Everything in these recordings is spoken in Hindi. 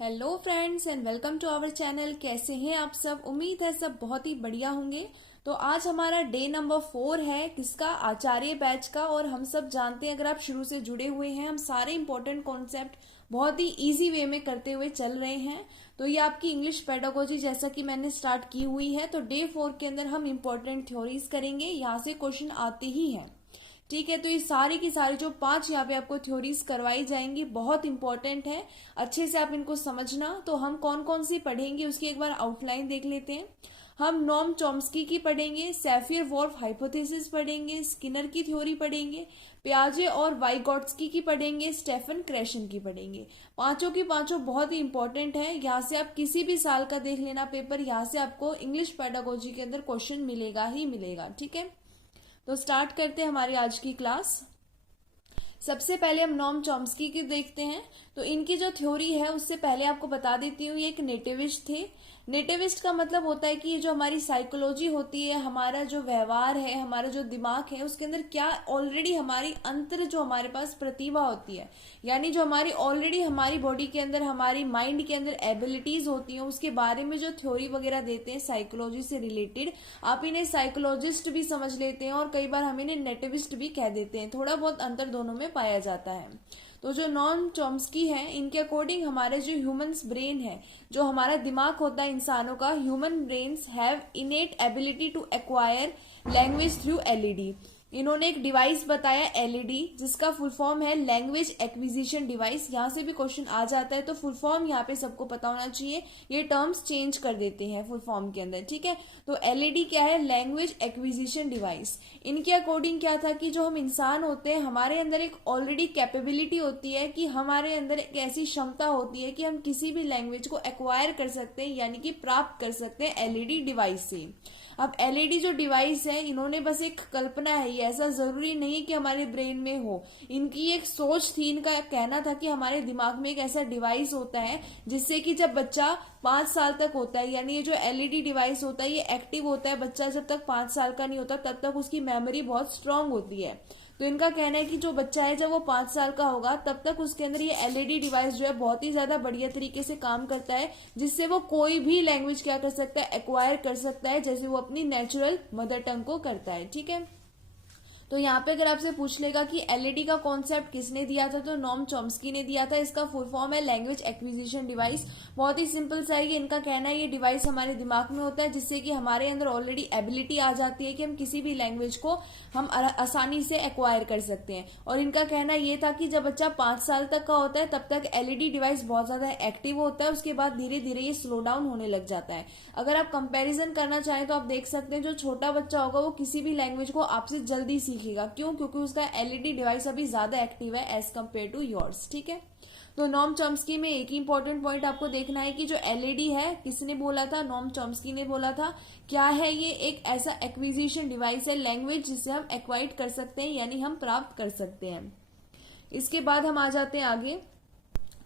Hello friends and welcome to our channel. कैसे हैं आप सब? उम्मीद है सब बहुत ही बढ़िया होंगे। तो आज हमारा डे नंबर 4 है किसका? आचार्य बैच का। और हम सब जानते हैं, अगर आप शुरू से जुड़े हुए हैं, हम सारे इंपॉर्टेंट कॉन्सेप्ट बहुत ही इजी वे में करते हुए चल रहे हैं। तो ये आपकी इंग्लिश पेडागोजी जैसा कि मैंने स्टार्ट की हुई है। तो डे 4 के अंदर हम इंपॉर्टेंट थ्योरीज करेंगे, यहाँ से क्वेश्चन आते ही हैं। ठीक है, तो ये सारी की सारी जो 5 यहाँ पे आपको थ्योरीज करवाई जाएंगी बहुत इंपॉर्टेंट है, अच्छे से आप इनको समझना। तो हम कौन कौन सी पढ़ेंगे उसकी एक बार आउटलाइन देख लेते हैं। हम नॉम चॉम्स्की की पढ़ेंगे, सैफियर वॉल्फ हाइपोथेसिस पढ़ेंगे, स्किनर की थ्योरी पढ़ेंगे, पियाजे और वाइगॉट्स्की की पढ़ेंगे, स्टेफन क्रेशन की पढ़ेंगे। पांचों की पांचों बहुत ही इंपॉर्टेंट है। यहाँ से आप किसी भी साल का देख लेना पेपर, यहाँ से आपको इंग्लिश पेडागोजी के अंदर क्वेश्चन मिलेगा ही मिलेगा। ठीक है, तो स्टार्ट करते हैं हमारी आज की क्लास। सबसे पहले हम नॉम चॉम्स्की की देखते हैं। तो इनकी जो थ्योरी है उससे पहले आपको बता देती हूँ, ये एक नेटिविस्ट थे। नेटिविस्ट का मतलब होता है कि ये जो हमारी साइकोलॉजी होती है, हमारा जो व्यवहार है, हमारा जो दिमाग है, उसके अंदर क्या ऑलरेडी हमारी अंतर जो हमारे पास प्रतिभा होती है, यानी जो हमारी ऑलरेडी हमारी बॉडी के अंदर, हमारी माइंड के अंदर एबिलिटीज होती हैं, उसके बारे में जो थ्योरी वगैरह देते हैं साइकोलॉजी से रिलेटेड। आप इन्हें साइकोलॉजिस्ट भी समझ लेते हैं और कई बार हम इन्हें नेटिविस्ट भी कह देते हैं, थोड़ा बहुत अंतर दोनों में पाया जाता है। तो जो नॉम चॉम्स्की हैं, इनके अकॉर्डिंग हमारे जो ह्यूमंस ब्रेन है, जो हमारा दिमाग होता है इंसानों का, human brains have innate ability to acquire language through LED. इन्होंने एक डिवाइस बताया एलईडी, जिसका फुल फॉर्म है लैंग्वेज एक्विजिशन डिवाइस। यहाँ से भी क्वेश्चन आ जाता है, तो फुल फॉर्म यहाँ पे सबको पता होना चाहिए। ये टर्म्स चेंज कर देते हैं फुल फॉर्म के अंदर। ठीक है, तो एलईडी क्या है? Language acquisition device. इनके अकॉर्डिंग क्या था कि जो हम इंसान होते हैं, हमारे अंदर एक ऑलरेडी कैपेबिलिटी होती है, कि हमारे अंदर एक ऐसी क्षमता होती है कि हम किसी भी लैंग्वेज को एक्वायर कर सकते हैं, यानी कि प्राप्त कर सकते हैं एलईडी डिवाइस से। अब एलईडी जो डिवाइस है, इन्होंने बस एक कल्पना है, ये ऐसा जरूरी नहीं कि हमारे ब्रेन में हो। इनकी एक सोच थी, इनका कहना था कि हमारे दिमाग में एक ऐसा डिवाइस होता है जिससे कि जब बच्चा 5 साल तक होता है, यानी ये जो एलईडी डिवाइस होता है ये एक्टिव होता है, बच्चा जब तक 5 साल का नहीं होता तब तक उसकी मेमोरी बहुत स्ट्रांग होती है। तो इनका कहना है कि जो बच्चा है जब वो 5 साल का होगा तब तक उसके अंदर ये एलईडी डिवाइस जो है बहुत ही ज्यादा बढ़िया तरीके से काम करता है, जिससे वो कोई भी लैंग्वेज क्या कर सकता है? एक्वायर कर सकता है, जैसे वो अपनी नेचुरल मदर टंग को करता है। ठीक है, तो यहाँ पे अगर आपसे पूछ लेगा कि एलईडी का कॉन्सेप्ट किसने दिया था, तो नॉम चॉम्स्की ने दिया था। इसका फुल फॉर्म है लैंग्वेज एक्विजिशन डिवाइस। बहुत ही सिंपल सा है ये, इनका कहना है ये डिवाइस हमारे दिमाग में होता है, जिससे कि हमारे अंदर ऑलरेडी एबिलिटी आ जाती है कि हम किसी भी लैंग्वेज को हम आसानी से एक्वायर कर सकते हैं। और इनका कहना ये था कि जब बच्चा 5 साल तक का होता है तब तक एलईडी डिवाइस बहुत ज्यादा एक्टिव होता है, उसके बाद धीरे धीरे ये स्लो डाउन होने लग जाता है। अगर आप कंपेरिजन करना चाहें तो आप देख सकते हैं, जो छोटा बच्चा होगा वो किसी भी लैंग्वेज को आपसे जल्दी सीखेगा। क्यों? क्योंकि उसका एलईडी डिवाइस अभी ज्यादा एक्टिव है एज कम्पेयर टू योर्स। ठीक है, तो नॉम चॉम्स्की में एक ही इंपॉर्टेंट पॉइंट आपको देखना है कि जो एलईडी है, किसने बोला था? नॉम चॉम्स्की ने बोला था। क्या है ये? एक ऐसा एक्विजिशन डिवाइस है, लैंग्वेज जिसे हम एक्वाइट कर सकते हैं, यानी हम प्राप्त कर सकते हैं। इसके बाद हम आ जाते हैं आगे।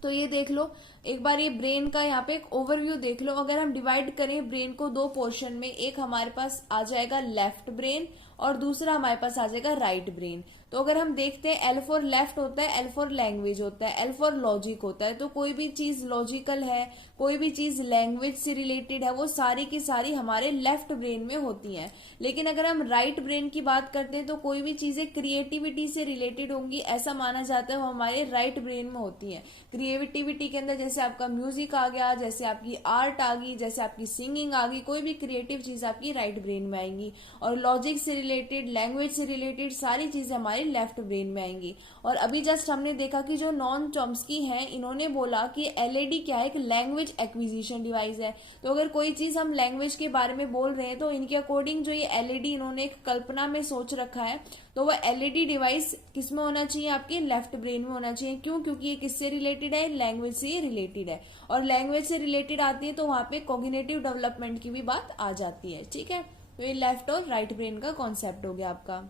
तो ये देख लो एक बार, ये ब्रेन का यहाँ पे एक ओवरव्यू देख लो। अगर हम डिवाइड करें ब्रेन को 2 पोर्शन में, एक हमारे पास आ जाएगा लेफ्ट ब्रेन और दूसरा हमारे पास आ जाएगा राइट ब्रेन। तो अगर हम देखते हैं, एल फॉर लेफ्ट होता है, एल फॉर लैंग्वेज होता है, एल फॉर लॉजिक होता है। तो कोई भी चीज लॉजिकल है, कोई भी चीज लैंग्वेज से रिलेटेड है, वो सारी की सारी हमारे लेफ्ट ब्रेन में होती है। लेकिन अगर हम राइट ब्रेन की बात करते हैं तो कोई भी चीजें क्रिएटिविटी से रिलेटेड होंगी, ऐसा माना जाता है, वो हमारे राइट ब्रेन में होती है। क्रिएटिविटी के अंदर जैसे आपका म्यूजिक आ गया, जैसे आपकी आर्ट आ गई, जैसे आपकी सिंगिंग आ गई, कोई भी क्रिएटिव चीज आपकी राइट ब्रेन में आएंगी। और लॉजिक से रिलेटेड, लैंग्वेज से रिलेटेड सारी चीजें हमारे लेफ्ट ब्रेन में आएंगी। और अभी जस्ट हमने देखा कि जो नॉम चॉम्स्की हैं, इन्होंने बोला कि एलईडी क्या है? एक लैंग्वेज एक्विजिशन डिवाइस है। तो अगर कोई चीज हम लैंग्वेज के बारे में बोल रहे हैं तो इनके अकॉर्डिंग जो ये एलईडी इन्होंने एक कल्पना में सोच रखा है, तो वह एलईडी डिवाइस किस में होना चाहिए? आपके लेफ्ट ब्रेन में होना चाहिए। क्यों? क्योंकि ये किससे रिलेटेड है? लैंग्वेज से रिलेटेड है। और लैंग्वेज से रिलेटेड आती है तो वहां पे कॉग्निटिव डेवलपमेंट की भी बात आ जाती है। ठीक है, तो ये लेफ्ट और राइट ब्रेन का कॉन्सेप्ट हो गया आपका।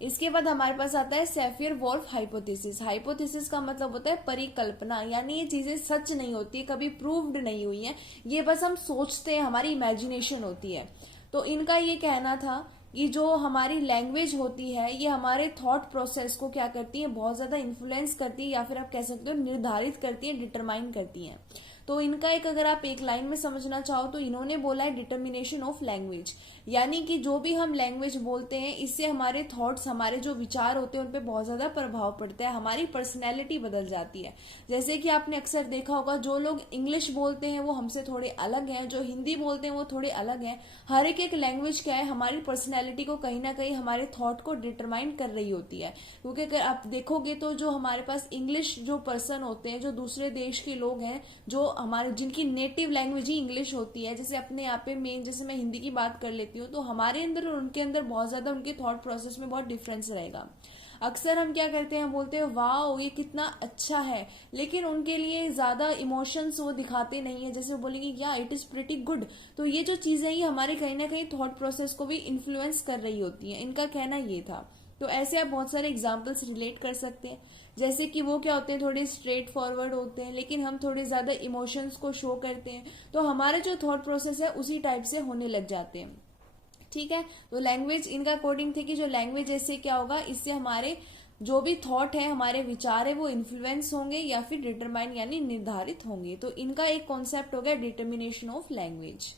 इसके बाद हमारे पास आता है सैफियर वॉल्फ हाइपोथेसिस। हाइपोथेसिस का मतलब होता है परिकल्पना, यानी ये चीजें सच नहीं होती है, कभी प्रूव्ड नहीं हुई है, ये बस हम सोचते हैं, हमारी इमेजिनेशन होती है। तो इनका ये कहना था कि जो हमारी लैंग्वेज होती है ये हमारे थॉट प्रोसेस को क्या करती है, बहुत ज्यादा इन्फ्लुएंस करती है, या फिर आप कह सकते हो निर्धारित करती है, डिटरमाइन करती है। तो इनका एक अगर आप एक लाइन में समझना चाहो तो इन्होंने बोला है डिटर्मिनेशन ऑफ लैंग्वेज, यानी कि जो भी हम लैंग्वेज बोलते हैं इससे हमारे थॉट्स, हमारे जो विचार होते हैं उन पे बहुत ज्यादा प्रभाव पड़ता है, हमारी पर्सनैलिटी बदल जाती है। जैसे कि आपने अक्सर देखा होगा जो लोग इंग्लिश बोलते हैं वो हमसे थोड़े अलग हैं, जो हिंदी बोलते हैं वो थोड़े अलग हैं। हर एक लैंग्वेज क्या है, हमारी पर्सनैलिटी को कहीं ना कहीं, हमारे थॉट को डिटरमाइन कर रही होती है। क्योंकि अगर आप देखोगे तो जो हमारे पास इंग्लिश जो पर्सन होते हैं, जो दूसरे देश के लोग हैं, जो हमारे जिनकी नेटिव लैंग्वेज ही इंग्लिश होती है, जैसे अपने यहाँ पे मेन, जैसे मैं हिंदी की बात कर लेती हूँ, तो हमारे अंदर और उनके अंदर बहुत ज्यादा उनके थॉट प्रोसेस में बहुत डिफरेंस रहेगा। अक्सर हम क्या करते हैं, बोलते हैं वाह ये कितना अच्छा है, लेकिन उनके लिए ज्यादा इमोशंस वो दिखाते नहीं है। जैसे वो बोलेंगे या इट इज प्रिटी गुड। तो ये जो चीजें ये हमारे कहीं ना कहीं थॉट प्रोसेस को भी इन्फ्लुएंस कर रही होती है, इनका कहना ये था। तो ऐसे आप बहुत सारे एग्जाम्पल्स रिलेट कर सकते हैं, जैसे कि वो क्या होते हैं, थोड़े स्ट्रेट फॉरवर्ड होते हैं, लेकिन हम थोड़े ज्यादा इमोशंस को शो करते हैं, तो हमारे जो थॉट प्रोसेस है उसी टाइप से होने लग जाते हैं। ठीक है, तो लैंग्वेज इनका अकॉर्डिंग थे कि जो लैंग्वेज ऐसे क्या होगा, इससे हमारे जो भी थॉट है, हमारे विचार है, वो इन्फ्लुएंस होंगे या फिर डिटरमाइन यानी निर्धारित होंगे। तो इनका एक कॉन्सेप्ट हो गया डिटर्मिनेशन ऑफ लैंग्वेज।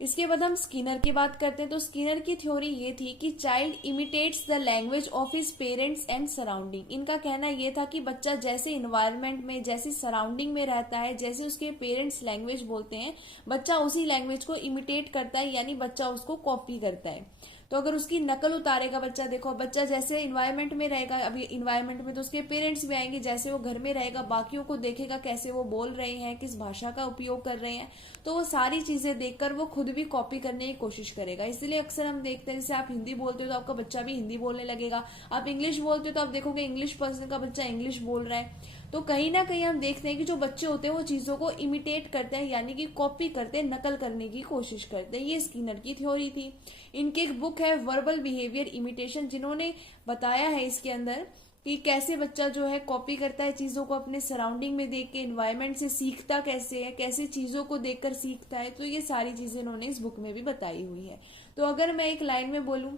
इसके बाद हम स्किनर की बात करते हैं। तो स्किनर की थ्योरी ये थी कि child imitates the language of his parents and surrounding. इनका कहना ये था कि बच्चा जैसे इन्वायरमेंट में, जैसे सराउंडिंग में रहता है, जैसे उसके पेरेंट्स लैंग्वेज बोलते हैं, बच्चा उसी लैंग्वेज को इमिटेट करता है, यानी बच्चा उसको कॉपी करता है। तो अगर उसकी नकल उतारेगा बच्चा, देखो बच्चा जैसे इन्वायरमेंट में रहेगा, अभी इन्वायरमेंट में तो उसके पेरेंट्स भी आएंगे, जैसे वो घर में रहेगा बाकियों को देखेगा कैसे वो बोल रहे हैं, किस भाषा का उपयोग कर रहे हैं, तो वो सारी चीजें देखकर वो खुद भी कॉपी करने की कोशिश करेगा। इसलिए अक्सर हम देखते हैं, जैसे आप हिंदी बोलते हो तो आपका बच्चा भी हिंदी बोलने लगेगा, आप इंग्लिश बोलते हो तो आप देखोगे इंग्लिश पर्सन का बच्चा इंग्लिश बोल रहा है। तो कहीं ना कहीं हम देखते हैं कि जो बच्चे होते हैं वो चीजों को इमिटेट करते हैं, यानी कि कॉपी करते हैं, नकल करने की कोशिश करते हैं। ये स्किनर की थ्योरी थी। इनकी एक बुक है वर्बल बिहेवियर इमिटेशन, जिन्होंने बताया है इसके अंदर कि कैसे बच्चा जो है कॉपी करता है चीजों को, अपने सराउंडिंग में देख के, एनवायरमेंट से सीखता कैसे है, कैसे चीजों को देखकर सीखता है। तो ये सारी चीजें इन्होंने इस बुक में भी बताई हुई है। तो अगर मैं एक लाइन में बोलूं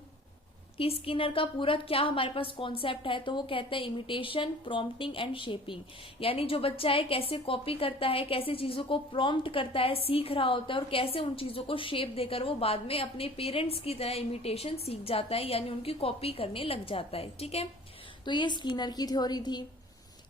कि स्किनर का पूरा क्या हमारे पास कॉन्सेप्ट है, तो वो कहता है इमिटेशन, प्रॉम्प्टिंग एंड शेपिंग। यानी जो बच्चा है कैसे कॉपी करता है, कैसे चीजों को प्रॉम्प्ट करता है, सीख रहा होता है, और कैसे उन चीजों को शेप देकर वो बाद में अपने पेरेंट्स की तरह इमिटेशन सीख जाता है, यानी उनकी कॉपी करने लग जाता है। ठीक है, तो ये स्किनर की थ्योरी थी।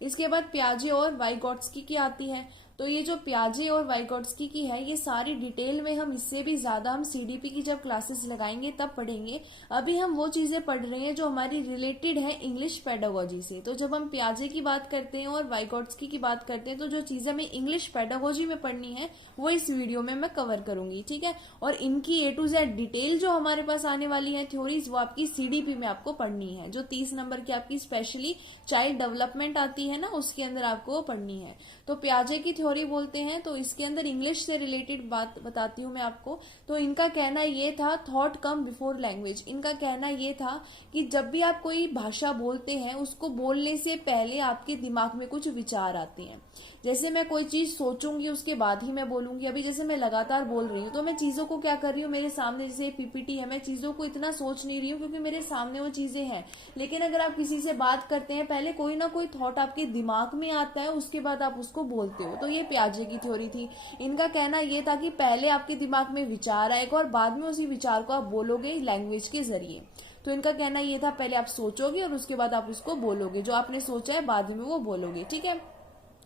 इसके बाद प्याजे और वाइगॉट्स्की की आती है। तो ये जो प्याजे और वाइगॉट्स्की की है, ये सारी डिटेल में हम इससे भी ज्यादा हम सीडीपी की जब क्लासेस लगाएंगे तब पढ़ेंगे। अभी हम वो चीजें पढ़ रहे हैं जो हमारी रिलेटेड है इंग्लिश पेडागोजी से। तो जब हम प्याजे की बात करते हैं और वाइगॉट्स्की की बात करते हैं, तो जो चीजें हमें इंग्लिश पेडागोजी में पढ़नी है वो इस वीडियो में मैं कवर करूंगी। ठीक है, और इनकी A to Z डिटेल जो हमारे पास आने वाली है थ्योरीज, वो आपकी सीडीपी में आपको पढ़नी है, जो 30 नंबर की आपकी स्पेशली चाइल्ड डेवलपमेंट आती है ना, उसके अंदर आपको पढ़नी है। तो प्याजे की थ्योरी बोलते हैं, तो इसके अंदर इंग्लिश से रिलेटेड बात बताती हूँ मैं आपको। तो इनका कहना ये था थॉट कम बिफोर लैंग्वेज। इनका कहना ये था कि जब भी आप कोई भाषा बोलते हैं, उसको बोलने से पहले आपके दिमाग में कुछ विचार आते हैं। जैसे मैं कोई चीज सोचूंगी उसके बाद ही मैं बोलूंगी। अभी जैसे मैं लगातार बोल रही हूँ तो मैं चीजों को क्या कर रही हूँ, मेरे सामने जैसे पीपीटी है, मैं चीजों को इतना सोच नहीं रही हूँ क्योंकि मेरे सामने वो चीजें हैं। लेकिन अगर आप किसी से बात करते हैं, पहले कोई ना कोई थॉट आपके दिमाग में आता है, उसके बाद आप उसको बोलते हो। तो ये प्याजे की थ्योरी थी। इनका कहना यह था कि पहले आपके दिमाग में विचार आएगा और बाद में उसी विचार को आप बोलोगे लैंग्वेज के जरिए। तो इनका कहना यह था पहले आप सोचोगे और उसके बाद आप उसको बोलोगे, जो आपने सोचा है बाद में वो बोलोगे। ठीक है,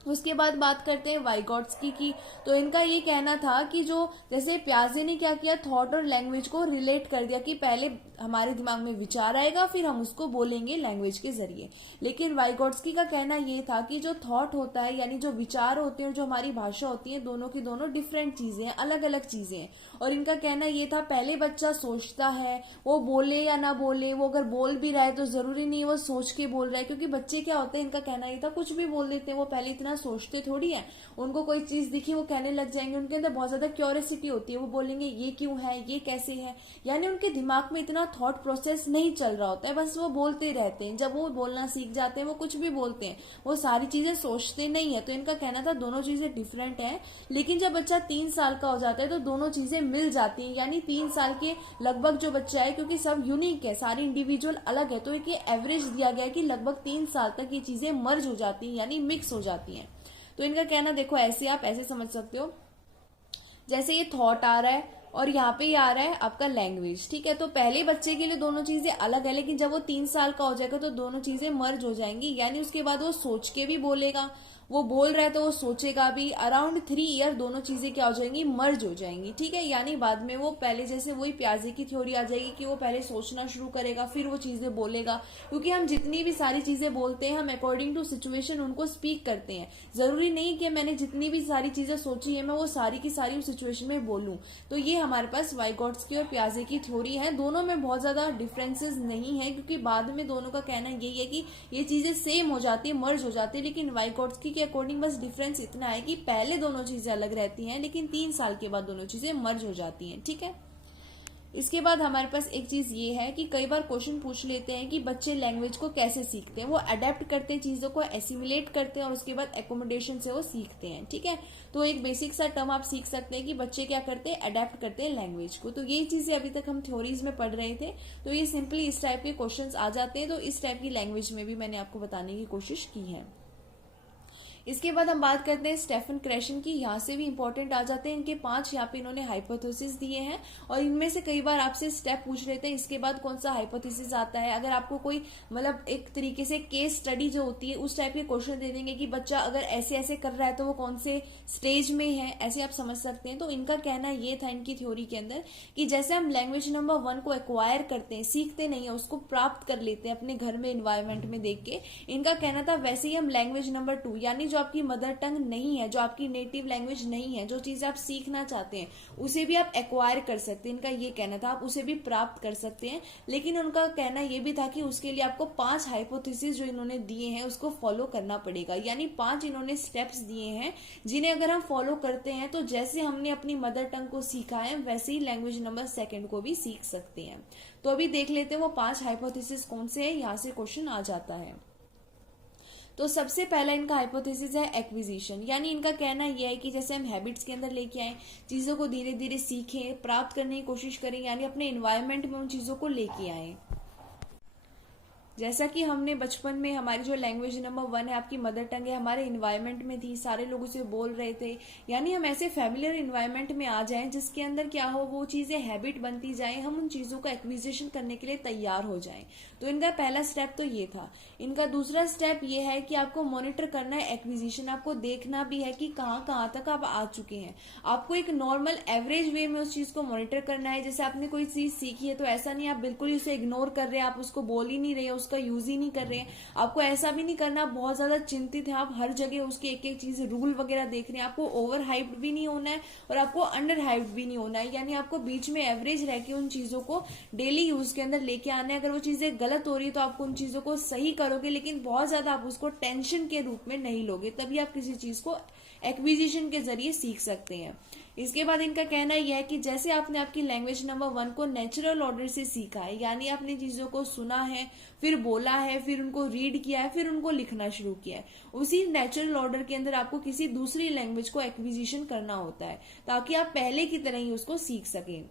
उसके बाद बात करते हैं वाइगॉट्स्की की। तो इनका ये कहना था कि जो जैसे प्याजे ने क्या किया, थॉट और लैंग्वेज को रिलेट कर दिया कि पहले हमारे दिमाग में विचार आएगा फिर हम उसको बोलेंगे लैंग्वेज के जरिए। लेकिन वाइगॉट्स्की का कहना ये था कि जो थॉट होता है, यानी जो विचार होते हैं, जो हमारी भाषा होती है, दोनों की दोनों डिफरेंट चीजें हैं, अलग अलग चीजें हैं। और इनका कहना ये था पहले बच्चा सोचता है, वो बोले या ना बोले, वो अगर बोल भी रहा है तो जरूरी नहीं वो सोच के बोल रहा है, क्योंकि बच्चे क्या होते हैं, इनका कहना ये था कुछ भी बोल देते हैं, वो पहले इतना इतना सोचते थोड़ी है। उनको कोई चीज दिखी वो कहने लग जाएंगे, उनके अंदर बहुत ज्यादा क्यूरियोसिटी होती है, वो बोलेंगे ये क्यों है, ये कैसे है। यानी उनके दिमाग में इतना थॉट प्रोसेस नहीं चल रहा होता है, बस वो बोलते रहते हैं। जब वो बोलना सीख जाते हैं वो कुछ भी बोलते हैं, वो सारी चीजें सोचते नहीं है। तो इनका कहना था दोनों चीजें डिफरेंट है। लेकिन जब बच्चा 3 साल का हो जाता है तो दोनों चीजें मिल जाती हैं। यानी 3 साल के लगभग जो बच्चा है, क्योंकि सब यूनिक है, सारी इंडिविजुअल अलग है, तो एक एवरेज दिया गया है कि लगभग 3 साल तक ये चीजें मर्ज हो जाती हैं, यानी मिक्स हो जाती हैं। तो इनका कहना देखो ऐसे, आप ऐसे समझ सकते हो, जैसे ये थॉट आ रहा है और यहाँ पे ये आ रहा है आपका लैंग्वेज, ठीक है। तो पहले बच्चे के लिए दोनों चीजें अलग है, लेकिन जब वो 3 साल का हो जाएगा तो दोनों चीजें मर्ज हो जाएंगी। यानी उसके बाद वो सोच के भी बोलेगा, वो बोल रहा है तो वो सोचेगा भी। अराउंड 3 ईयर दोनों चीजें क्या हो जाएंगी, मर्ज हो जाएंगी, ठीक है। यानी बाद में वो पहले जैसे वही प्याजे की थ्योरी आ जाएगी कि वो पहले सोचना शुरू करेगा फिर वो चीजें बोलेगा। क्योंकि हम जितनी भी सारी चीजें बोलते हैं हम अकॉर्डिंग टू सिचुएशन उनको स्पीक करते हैं। जरूरी नहीं कि मैंने जितनी भी सारी चीजें सोची है मैं वो सारी की सारी उस सिचुएशन में बोलूं। तो ये हमारे पास वाइगॉट्स्की और प्याजे की थ्योरी है। दोनों में बहुत ज्यादा डिफरेंसेस नहीं है, क्योंकि बाद में दोनों का कहना यही है कि ये चीजें सेम हो जाती है, मर्ज हो जाती है। लेकिन वाइगॉट्स्की के अकॉर्डिंग बस डिफरेंस इतना है कि पहले दोनों चीजें अलग रहती हैं, लेकिन 3 साल के बाद दोनों चीजें मर्ज हो जाती हैं, ठीक है। इसके बाद हमारे पास एक चीज ये है कि कई बार क्वेश्चन पूछ लेते हैं कि बच्चे लैंग्वेज को कैसे सीखते हैं। वो अडेप्ट करते हैं, चीजों को एसिमिलेट करते हैं और उसके बाद एकोमोडेशन से वो सीखते हैं, ठीक है। तो एक बेसिक सा टर्म आप सीख सकते हैं कि बच्चे क्या करते हैं, अडेप्ट करते हैं लैंग्वेज को। तो ये चीजें अभी तक हम थ्योरीज में पढ़ रहे थे, तो ये सिंपली इस टाइप के क्वेश्चन आ जाते हैं। तो इस टाइप की लैंग्वेज में भी मैंने आपको बताने की कोशिश की है। इसके बाद हम बात करते हैं स्टेफन क्रेशन की। यहाँ से भी इंपॉर्टेंट आ जाते हैं इनके 5 यहाँ पे इन्होंने हाइपोथेसिस दिए हैं और इनमें से कई बार आपसे स्टेप पूछ लेते हैं इसके बाद कौन सा हाइपोथेसिस आता है। अगर आपको कोई मतलब एक तरीके से केस स्टडी जो होती है उस टाइप के क्वेश्चन दे देंगे कि बच्चा अगर ऐसे ऐसे कर रहा है तो वो कौन से स्टेज में है, ऐसे आप समझ सकते हैं। तो इनका कहना ये था इनकी थ्योरी के अंदर कि जैसे हम लैंग्वेज नंबर 1 को एक्वायर करते हैं, सीखते नहीं है, उसको प्राप्त कर लेते हैं अपने घर में इन्वायरमेंट में देख के, इनका कहना था वैसे ही हम लैंग्वेज नंबर 2 यानी जो आपकी मदर टंग नहीं है, जो आपकी नेटिव लैंग्वेज नहीं है, जो चीज आप सीखना चाहते हैं उसे भी आप एक्वायर कर सकते हैं। इनका ये कहना था आप उसे भी प्राप्त कर सकते हैं। लेकिन उनका कहना ये भी था कि उसके लिए आपको 5 हाइपोथेसिस जो इन्होंने दिए हैं उसको फॉलो करना पड़ेगा। यानी 5 इन्होंने स्टेप्स दिए हैं जिन्हें अगर हम फॉलो करते हैं तो जैसे हमने अपनी मदर टंग को सीखा है वैसे ही लैंग्वेज नंबर 2 को भी सीख सकते हैं। तो अभी देख लेते हैं वो 5 हाइपोथेसिस कौन से हैं, यहां से क्वेश्चन आ जाता है। तो सबसे पहला इनका हाइपोथेसिस है एक्विजिशन। यानी इनका कहना यह है कि जैसे हम हैबिट्स के अंदर लेके आए, चीजों को धीरे धीरे सीखें, प्राप्त करने की कोशिश करें, यानी अपने एनवायरनमेंट में उन चीजों को लेके आए। जैसा कि हमने बचपन में हमारी जो लैंग्वेज नंबर 1 है आपकी मदर टंग है, हमारे इन्वायरमेंट में थी, सारे लोग उसे बोल रहे थे। यानी हम ऐसे फैमिलियर इन्वायरमेंट में आ जाएं जिसके अंदर क्या हो, वो चीजें हैबिट बनती जाए, हम उन चीजों का एक्विजिशन करने के लिए तैयार हो जाएं। तो इनका पहला स्टेप तो ये था। इनका दूसरा स्टेप ये है कि आपको मॉनिटर करना है एक्विजिशन, आपको देखना भी है कि कहाँ कहाँ तक आप आ चुके हैं। आपको एक नॉर्मल एवरेज वे में उस चीज को मॉनिटर करना है। जैसे आपने कोई चीज सीखी है तो ऐसा नहीं आप बिल्कुल उसे इग्नोर कर रहे हैं, आप उसको बोल ही नहीं रहे, उसका यूज ही नहीं कर रहे हैं। आपको ऐसा भी नहीं करना आप बहुत ज्यादा चिंतित हैं, आप हर जगह उसके एक एक चीज रूल वगैरह देख रहे हैं। आपको ओवर हाइप्ड भी नहीं होना है और आपको अंडर हाइप्ड भी नहीं होना है। यानी आपको बीच में एवरेज रह के उन चीजों को डेली यूज के अंदर लेके आना है। अगर वो चीजें गलत हो रही है तो आपको उन चीजों को सही करोगे, लेकिन बहुत ज्यादा आप उसको टेंशन के रूप में नहीं लोगे, तभी आप किसी चीज को एक्विजिशन के जरिए सीख सकते हैं। इसके बाद इनका कहना यह है कि जैसे आपने आपकी लैंग्वेज नंबर 1 को नेचुरल ऑर्डर से सीखा है, यानी आपने चीजों को सुना है, फिर बोला है, फिर उनको रीड किया है, फिर उनको लिखना शुरू किया है, उसी नेचुरल ऑर्डर के अंदर आपको किसी दूसरी लैंग्वेज को एक्विजिशन करना होता है ताकि आप पहले की तरह ही उसको सीख सकें।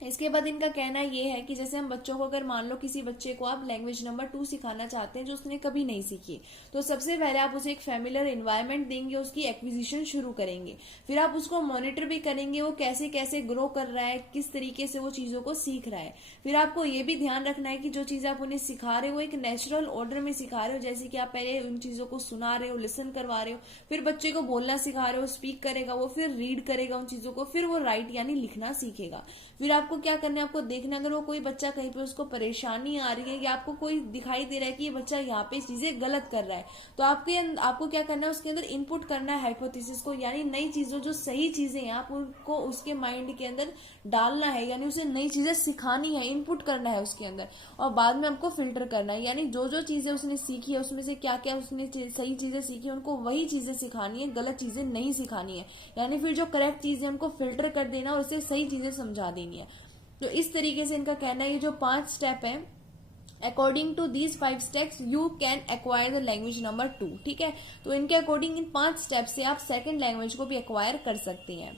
इसके बाद इनका कहना यह है कि जैसे हम बच्चों को, अगर मान लो किसी बच्चे को आप लैंग्वेज नंबर 2 सिखाना चाहते हैं जो उसने कभी नहीं सीखी, तो सबसे पहले आप उसे एक फैमिलियर एनवायरनमेंट देंगे, उसकी एक्विजिशन शुरू करेंगे, फिर आप उसको मॉनिटर भी करेंगे वो कैसे कैसे ग्रो कर रहा है, किस तरीके से वो चीजों को सीख रहा है। फिर आपको ये भी ध्यान रखना है कि जो चीज आप उन्हें सिखा रहे हो एक नेचुरल ऑर्डर में सिखा रहे हो, जैसे कि आप पहले उन चीजों को सुना रहे हो, लिसन करवा रहे हो, फिर बच्चे को बोलना सिखा रहे हो, स्पीक करेगा वो, फिर रीड करेगा उन चीजों को, फिर वो राइट यानी लिखना सीखेगा। फिर आप आपको क्या करना है, आपको देखना अगर वो कोई बच्चा कहीं पे उसको परेशानी आ रही है या आपको कोई दिखाई दे रहा है कि ये बच्चा यहाँ पे चीजें गलत कर रहा है, तो आपको क्या करना है, उसके अंदर इनपुट करना है हाइपोथेसिस को, यानी नई चीजों जो सही चीजें हैं आप उनको उसके माइंड के अंदर डालना है, यानी उसे नई चीजें सिखानी है, इनपुट करना है उसके अंदर, और बाद में आपको फिल्टर करना है, यानी जो जो चीजें उसने सीखी है उसमें से क्या क्या उसने सही चीजें सीखी उनको वही चीजें सिखानी है, गलत चीजें नहीं सिखानी है, यानी फिर जो करेक्ट चीजें उनको फिल्टर कर देना और उसे सही चीजें समझा देनी है। तो इस तरीके से इनका कहना है ये जो 5 स्टेप है, according to these 5 steps you can acquire the language number 2। ठीक है, तो इनके अकॉर्डिंग इन 5 स्टेप से आप सेकंड लैंग्वेज को भी एक्वायर कर सकते हैं।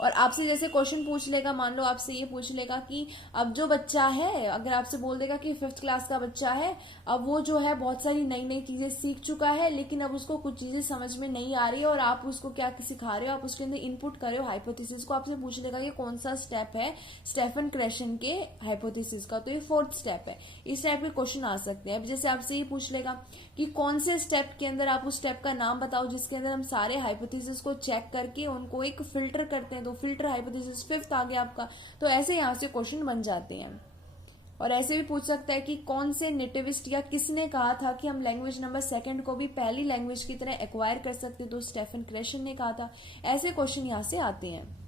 और आपसे जैसे क्वेश्चन पूछ लेगा, मान लो आपसे ये पूछ लेगा कि अब जो बच्चा है, अगर आपसे बोल देगा कि 5th क्लास का बच्चा है, अब वो जो है बहुत सारी नई नई चीजें सीख चुका है, लेकिन अब उसको कुछ चीजें समझ में नहीं आ रही है और आप उसको क्या सिखा रहे हो, आप उसके अंदर इनपुट कर रहे हो हाइपोथेसिस को, आपसे पूछ लेगा ये कौन सा स्टेप है स्टेफन क्रेशन के हाइपोथेसिस का, तो ये 4th स्टेप है। इस टाइप के क्वेश्चन आ सकते हैं। अब जैसे आपसे ये पूछ लेगा कि कौन से स्टेप के अंदर आप उस स्टेप का नाम बताओ जिसके अंदर हम सारे हाइपोथेसिस को चेक करके उनको एक फिल्टर करते हैं, तो फिल्टर हाइपोथेसिस 5th आ गया आपका। तो ऐसे यहां से क्वेश्चन बन जाते हैं। और ऐसे भी पूछ सकता है कि कौन से नेटिविस्ट या किसने कहा था कि हम लैंग्वेज नंबर 2 को भी पहली लैंग्वेज की तरह एक्वायर कर सकते, तो स्टेफन क्रेशन ने कहा था। ऐसे क्वेश्चन यहां से आते हैं।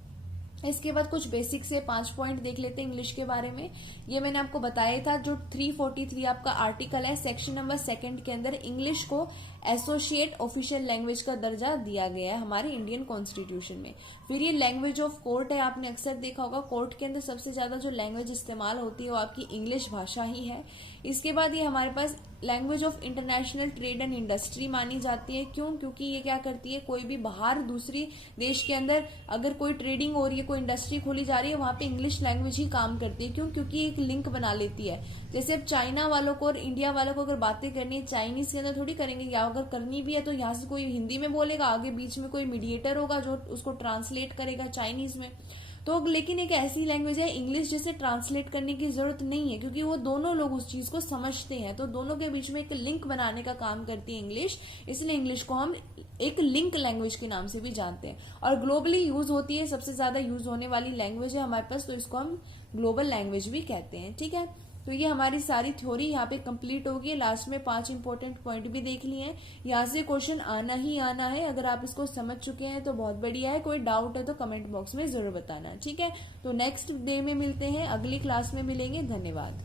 इसके बाद कुछ बेसिक से 5 पॉइंट देख लेते हैं इंग्लिश के बारे में। ये मैंने आपको बताया था, जो 343 आपका आर्टिकल है, सेक्शन नंबर 2 के अंदर इंग्लिश को एसोसिएट ऑफिशियल लैंग्वेज का दर्जा दिया गया है हमारे इंडियन कॉन्स्टिट्यूशन में। फिर ये लैंग्वेज ऑफ कोर्ट है, आपने अक्सर देखा होगा कोर्ट के अंदर सबसे ज्यादा जो लैंग्वेज इस्तेमाल होती है वो आपकी इंग्लिश भाषा ही है। इसके बाद ये हमारे पास language of international trade and industry मानी जाती है। क्यों? क्योंकि ये क्या करती है, कोई भी बाहर दूसरी देश के अंदर अगर कोई ट्रेडिंग हो रही है, कोई इंडस्ट्री खोली जा रही है, वहां पे इंग्लिश लैंग्वेज ही काम करती है। क्यों? क्योंकि एक लिंक बना लेती है। जैसे अब चाइना वालों को और इंडिया वालों को अगर बातें करनी है चाइनीज के अंदर थोड़ी करेंगे, या अगर करनी भी है तो यहाँ से कोई हिंदी में बोलेगा, आगे बीच में कोई मीडिएटर होगा जो उसको ट्रांसलेट करेगा चाइनीज में। तो लेकिन एक ऐसी लैंग्वेज है इंग्लिश जिसे ट्रांसलेट करने की जरूरत नहीं है, क्योंकि वो दोनों लोग उस चीज को समझते हैं, तो दोनों के बीच में एक लिंक बनाने का काम करती है इंग्लिश। इसलिए इंग्लिश को हम एक लिंक लैंग्वेज के नाम से भी जानते हैं, और ग्लोबली यूज होती है, सबसे ज्यादा यूज होने वाली लैंग्वेज है हमारे पास, तो इसको हम ग्लोबल लैंग्वेज भी कहते हैं। ठीक है, तो ये हमारी सारी थ्योरी यहाँ पे कंप्लीट होगी। लास्ट में 5 इंपॉर्टेंट पॉइंट भी देख लिए हैं। यहाँ से क्वेश्चन आना ही आना है। अगर आप इसको समझ चुके हैं तो बहुत बढ़िया है, कोई डाउट है तो कमेंट बॉक्स में जरूर बताना। ठीक है, तो नेक्स्ट डे में मिलते हैं, अगली क्लास में मिलेंगे। धन्यवाद।